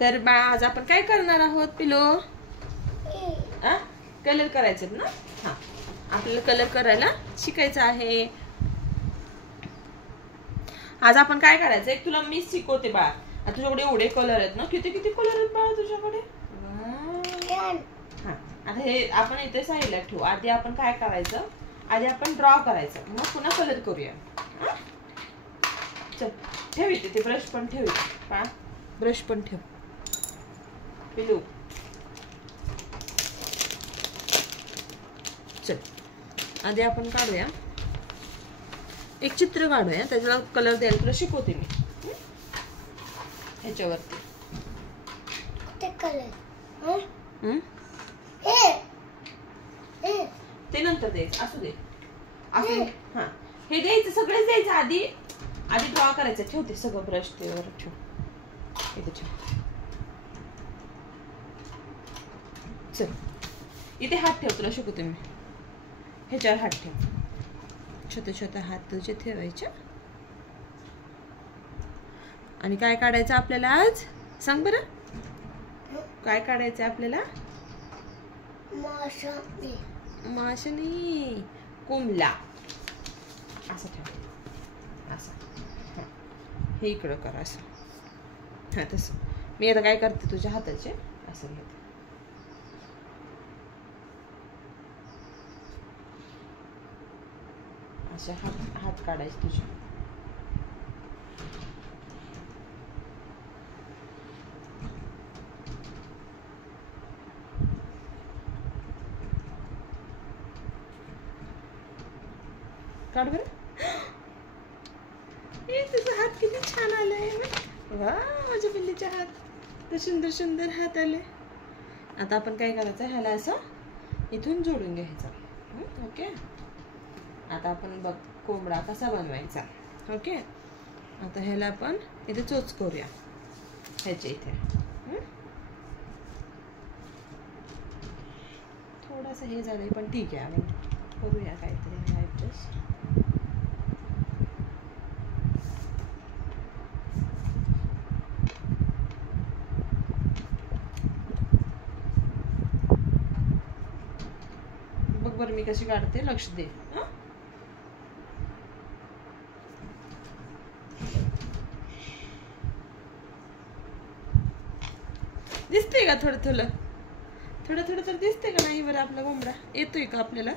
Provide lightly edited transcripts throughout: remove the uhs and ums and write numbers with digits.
तर बाळा आज आपण काय करणार आहोत पिलो? कलर करायचे ना. हा, आपल्याला कलर करायला शिकायचं आहे. आज आपण काय करायचं एक तुला मी शिकवते बाळा. आता तुझ्याकडे एवढे कलर आहेत ना, किती किती कलर आहेत बाळा तुझ्याकडे. हा, आता हे आपण इथे साईडला ठेवू. आधी आपण काय करायचं, आधी आपण ड्रॉ करायचं, मग पुन्हा कलर करूया. चल ठेव इथे, ते ब्रश पण ठेव बाळा, ब्रश पण ठेव पिलू. चल आधी आपण काढूया, एक चित्र काढूया, त्याच्याला कलर द्यायला तुला शिकवते मी. ह्याच्यावरती ते नंतर द्यायचं, असू दे असू दे. हा, हे द्यायचं, सगळेच द्यायचं. आधी आधी ड्रॉ करायचं. ठेवते सगळं ब्रश ते वर ठेव, इथे ठेव. चल इथे हात ठेव, तुला शिकवते मी. ह्याच्यावर हात ठेव, छोटे छोटे हात तुझे ठेवायचे. आणि काय काढायचं आपल्याला आज, सांग बरं. काय काढायचं आपल्याला? माशानी कोंबला. असं ठेव, असं. हे इकडं कर असं. हा तसं. मी आता काय करते, तुझ्या हाताचे असं घेते. असे हात काढायचे तुझे. काढ बरं. तुझा हात किती छान आलाय. वा, माझ्या पिल्लीचे हात तर सुंदर सुंदर हात आले. आता आपण काय करायचं, ह्याला असं इथून जोडून घ्यायचं. ओके. आता आपण बघ कोंबडा कसा बनवायचा. ओके. आता ह्याला आपण इथे चोच करूया, ह्याच्या इथे. थोडंसं हे झालंय पण ठीक आहे, आपण करूया काहीतरी ऍडजस्ट. बघ बरं मी कशी काढते, लक्ष दे. दिसतंय का थोडं थोडं थोडं थोडं तर दिसतंय का नाही बरं? आपला कोंबडा येतोय का आपल्याला?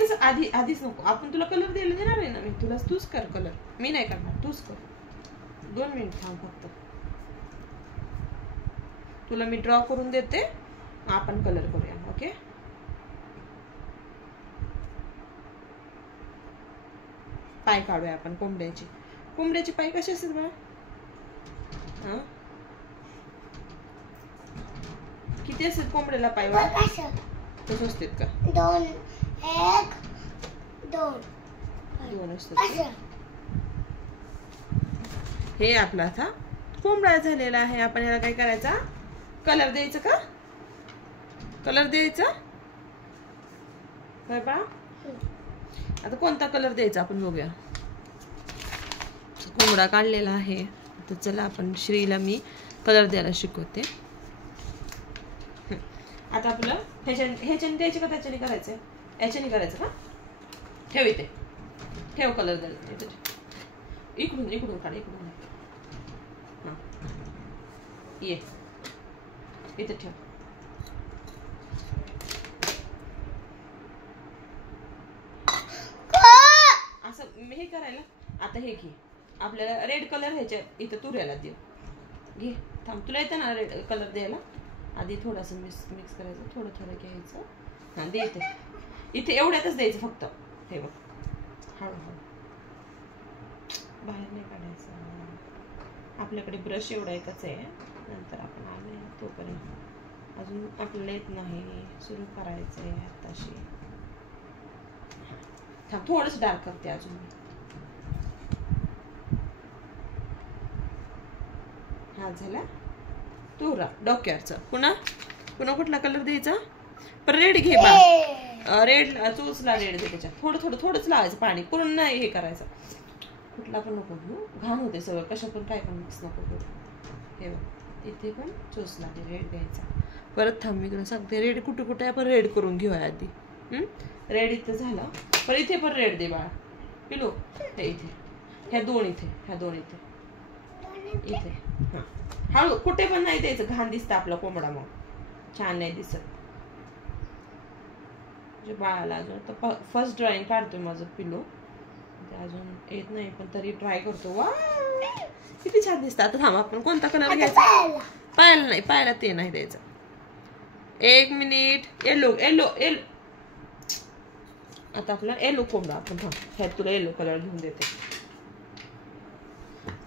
तसं आधीच नको. आपण तुला कलर द्यायला देणार आहे ना मी तुला. तूच कर कलर, मी नाही करणार, तूच कर. 2 मिनिट थांब फक्त. तुला मी ड्रॉ करून देते, आपण कलर करूया. ओके. पाय काढूया आपण कोंबड्याची. कोंबड्याची पाय कशी असतात बघा. किती असतात कोंबड्याला पाय? तसं असतात का? 2 1 2 असतात. हे आपला आता कोंबडा झालेला आहे. आपण याला काय करायचा, कलर द्यायचं का? कलर द्यायचा बा. आता कोणता कलर द्यायचा आपण बघूया. कोंबडा काढलेला आहे, तर चला आपण श्रीला मी कलर द्यायला शिकवते. आता आपलं ह्याच्याने द्यायचे का त्याच्याने करायचं? याच्याने करायचं का? ठेव इथे, ठेव कलर द्यायला. इकडून इकडून काढ, इकडून. हा ये इथे ठेव. असं हे करायला. आता हे घे, आपल्याला रेड कलर ह्याच्या इथं तुऱ्याला दे. घे, थांब. तुला येतं ना रेड कलर द्यायला? आधी थोडंसं मिक्स करायचं, थोडं थोडं घ्यायचं. हां दे इथे, इथे एवढ्यातच द्यायचं फक्त. हे बघ, हळूहळू, बाहेर नाही काढायचं. आपल्याकडे ब्रश एवढा एकच आहे, नंतर आपण आले तोपर्यंत. अजून आपल्याला येत नाही, सुरू करायचं आहे आताशी. थांब, थोडंसं डार्क करते अजून मी. हा झाला तुरा डोक्यावरचा. पुन्हा कुठला कलर द्यायचा? पण रेड घे बा. रेड चोचला रेड दे त्याच्यात. थोडं थोडं थोडंच लावायचं पाणी, पूर्ण नाही हे करायचं. कुठला पण नको घेऊ, घाण होते सगळं, कशा पण काय पण मिक्स नको करू. हे बघ इथे पण चोचला रेड घ्यायचा. परत थांब मी तुला सांगते रेड कुठे कुठे आपण रेड करून घेऊया आधी. रेड इथं झालं, पण इथे पण रेड दे बाळा पिलो. हे इथे ह्या दोन इथे इथे हां हळू, कुठे पण नाही द्यायचं, घाण दिसतं आपला कोंबडा, मग छान नाही दिसत. म्हणजे बाळाला अजून तर फर्स्ट ड्रॉइंग काढतोय माझं पिलो, ते अजून येत नाही पण तरी ट्राय करतो. वा किती छान दिसतं. आता थांब आपण कोणता कलर घ्यायचा? पायाला नाही, पायाला ते नाही द्यायचं. 1 मिनिट. Yellow yellow yellow. आता आपला येलो कोंबडा आपण थांब, ह्यात तुला येलो कलर घेऊन देते.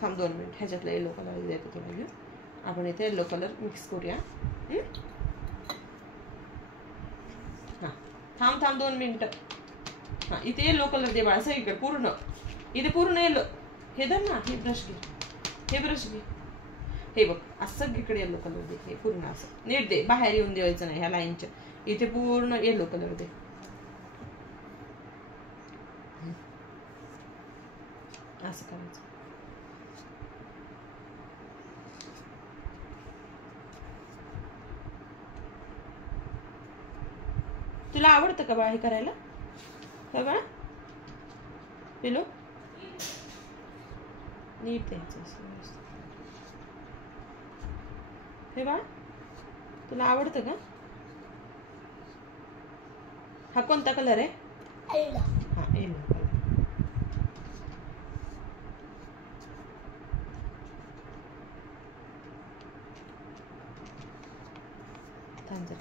थांब 2 मिनिट, ह्याच्यातला येलो कलर देते तुला घेऊन. आपण इथे येलो कलर मिक्स करूया. हां थांब 2 मिनिटं. हां इथे येलो कलर दे बाळा सगळीकडे पूर्ण, इथे पूर्ण येलो. हे धर ना, हे ब्रश घे, हे ब्रश घे. हे बघ असं सगळीकडे येलो कलर दे, हे पूर्ण असं नीट दे, बाहेर येऊन द्यायचं नाही ह्या लाईनच्या. इथे पूर्ण येलो कलर दे. असं करायचं. तुला आवडतं का बाळा हे करायला? का बाळा पिलो नीट द्यायचं. हे बाळा तुला आवडतं का? हा कोणता कलर आहे? हा येलो कलर.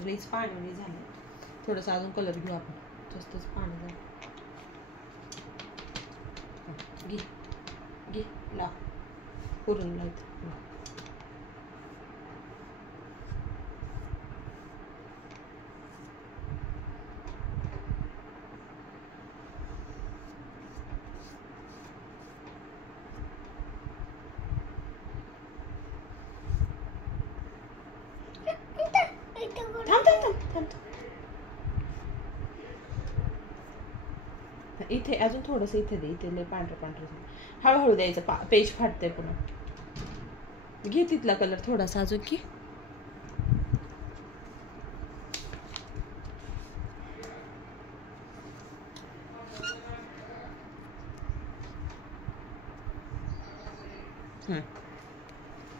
लईच पाणी झालं, थोडंसं अजून कलर घेऊ आपण. जास्तच पाणी झालं. घे घे लाव, पूर्ण लावते. इथे अजून थोडंसं इथे दे, इथे लय पांढरं हळूहळू द्यायचं, पेज फाटते पुन्हा. घे तिथला कलर थोडासा अजून घे.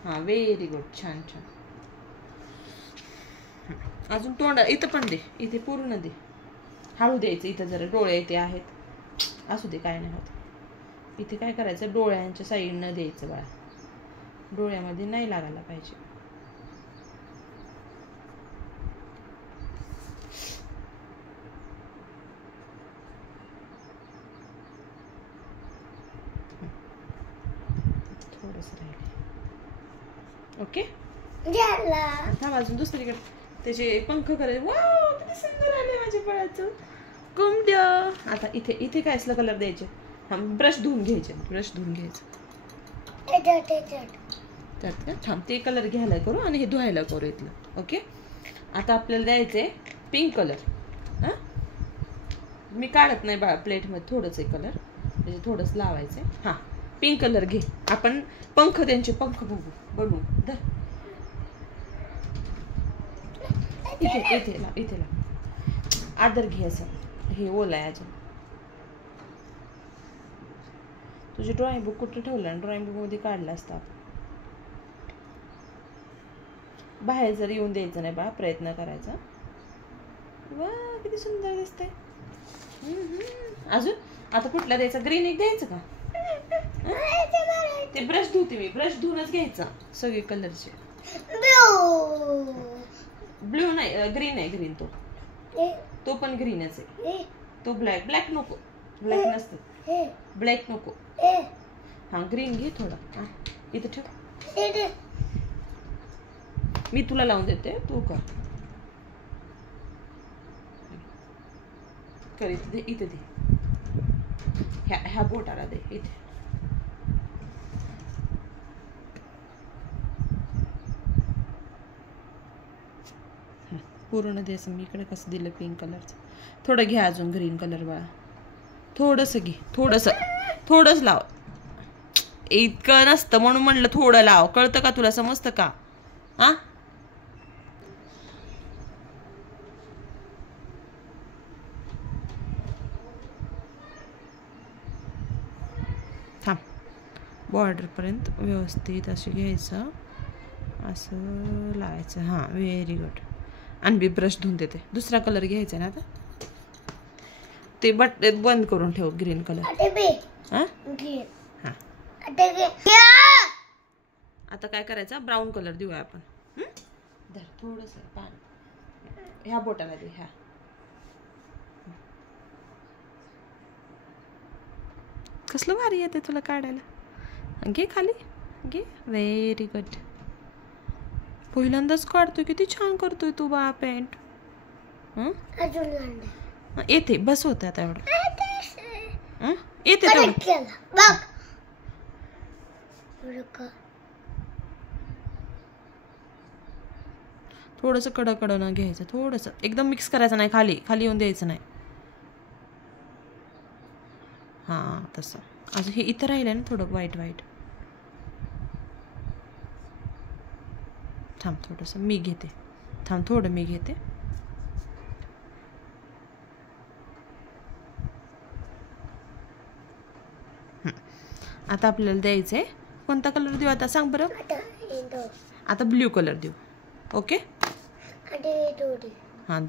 हां व्हेरी गुड, छान छान. अजून तोंड इथं पण दे, इथे पूर्ण दे. हळू द्यायचं, इथं जरा डोळे इथे आहेत, असू दे काय नाही होत. इथे काय करायचं, डोळ्यांच्या साईडनं द्यायचं बाळा, डोळ्यामध्ये नाही लागायला पाहिजे. थोडंसं राहिले. ओके थांब अजून दुसरीकडे त्याचे पंख करायचे. वाव किती सुंदर आले माझ्या बाळाचं कोंबड्या. आता इथे इथे काय असलं कलर द्यायचे. हा ब्रश धुवून घ्यायचे, ब्रश धुवून घ्यायचं त्यात का. थांब ते कलर घ्यायला करू आणि हे धुवायला करू इथलं. ओके आता आपल्याला द्यायचे पिंक कलर. हां मी काढत नाही बाळा प्लेटमध्ये, थोडंच आहे कलर म्हणजे थोडंच लावायचं. हां पिंक कलर घे, आपण पंख त्यांचे पंख बघू बनवू. धर इथे इथे ला, इथे ला. आदर घे असं, हे ओला आहे अजून. तुझे ड्रॉइंग बुक कुठे ठेवलं? ड्रॉइंग बुक मध्ये काढलं असतं आपण. बाहेर जर येऊन द्यायचं नाही बा, प्रयत्न करायचा. वा किती सुंदर दिसतंय. अजून आता कुठला द्यायचा? ग्रीन एक द्यायचं का? ते ब्रश धुते मी, ब्रश धुवूनच घ्यायचा सगळे कलरचे. ब्ल्यू नाही, ग्रीन आहे, ग्रीन तो पण ग्रीनच आहे. तो ब्लॅक, ब्लॅक नको, ब्लॅक नसतं, ब्लॅक नको. हा ग्रीन घे थोडा. हा इथं ठेव, मी तुला लावून देते, तू कर इथे दे, इथे दे, ह्या बोटाला दे इथे. पूर्ण दे असं. मी इकडे कसं दिलं पिंक कलरचं. थोडं घ्या अजून ग्रीन कलर बाळा, थोडंसं घे, थोडंच लाव. इतकं नसतं म्हणून म्हणलं थोडं लाव. कळतं का तुला, समजतं का? हा थांब. बॉर्डर पर्यंत व्यवस्थित असं घ्यायचं, असं लावायचं. हां व्हेरी गुड. आणि ब्रश धुवून देते. दुसरा कलर घ्यायचा ना आता. ते बंद करून ठेव ग्रीन कलर. हां हां आता काय करायचं, ब्राऊन कलर देऊया आपण. धर थोडंसं पाणी ह्या बोटाला दे. ह्या कसलं भारी येते तुला काढायला. घे खाली घे. Very good. पहिल्यांदाच काढतोय. किती छान करतोय तू बा पेंट. येते बस होते आता एवढं. येते तेवढं. थोडंसं कडकडनं घ्यायचं. थोडंसं एकदम मिक्स करायचं नाही. खाली खाली येऊन द्यायचं नाही. हां तसं. असं हे इथं राहिलं ना थोडं व्हाईट व्हाईट. थांब थोडंसं मी घेते. थांब थोडं मी घेते. आता आपल्याला द्यायचं आहे. कोणता कलर देऊ आता सांग बरं. आता ब्ल्यू कलर देऊ. ओके हां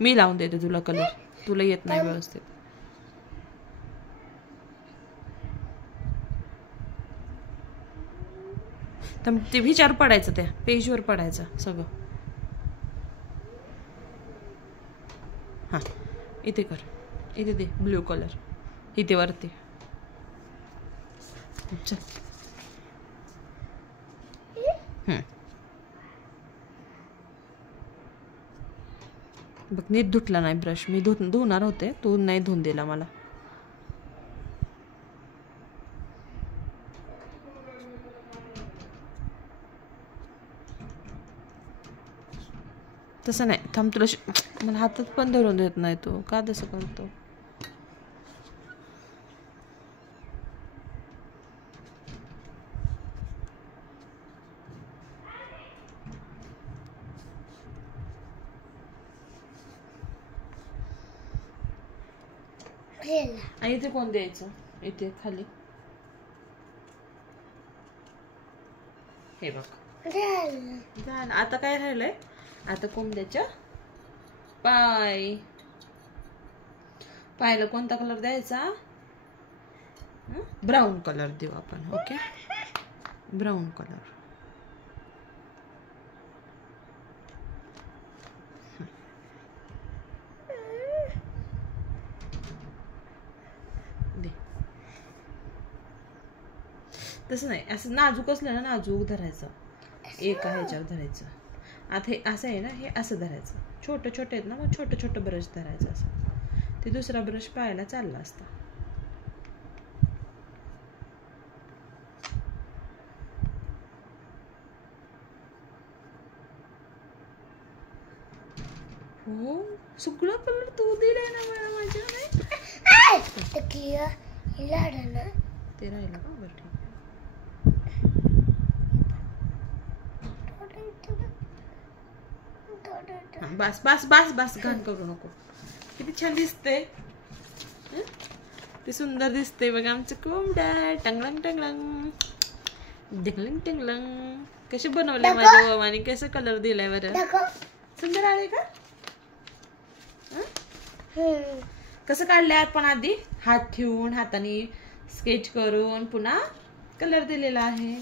मी लावून देते तुला कलर. तुला येत नाही व्यवस्थित. तर ते विचार पडायचं, त्या पेजवर पडायचं सगळं. हां इथे कर. इथे दे ब्ल्यू कलर. इथे वरती. चल बघ नीट धुतला नाही ब्रश. मी धुणार होते, तू नाही धुवून दिला मला. तसं नाही. थांब तुला मला हातात पण धरून देत नाही तू. का तसं करतो. आणि इथे कोण द्यायचं. इथे खाली हे बघ झालं. आता काय राहिलंय. आता कोंबड्याच्या पायाला कोणता कलर द्यायचा. ब्राऊन कलर देऊ आपण. Okay brown colour. तसं नाही. असं नाजूक असलं ना, नाजूक धरायचं. एका ह्याच्यावर धरायचं. आता हे असं आहे ना, हे असं धरायचं. छोटे छोटे आहेत ना, मग छोटं ब्रश धरायचं असं. ते दुसरा ब्रश पायाला चालला असता. हो सगळं कलर तू दिलाय ना मला माझ्या. नाही ते राहिलं का. बरं ठीक. बस बस बस बस घाण करू नको. किती छान दिसते. ते सुंदर दिसते बघा आमचं कोंबड्या. टंगलंग टंगलंग टिंगलंग टिंगलंग. कसे बनवले माझ्या बाबांनी. कसं कलर दिलाय बरं. सुंदर आले का. कसं काढले आपण आधी. हात ठेवून हाताने स्केच करून पुन्हा कलर दिलेला आहे.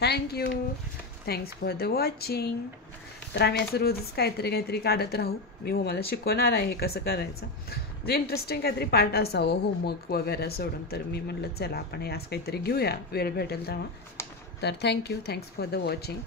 Thank you. Thanks for the watching. तर आम्ही असं रोजच काहीतरी काढत राहू. मी मला शिकवणार आहे कसं करायचं. जे इंटरेस्टिंग काहीतरी पार्ट असावं होमवर्क वगैरे सोडून. तर मी म्हटलं चला आपण हे असं काहीतरी घेऊया वेळ भेटेल तेव्हा. तर thank you. Thanks for the watching.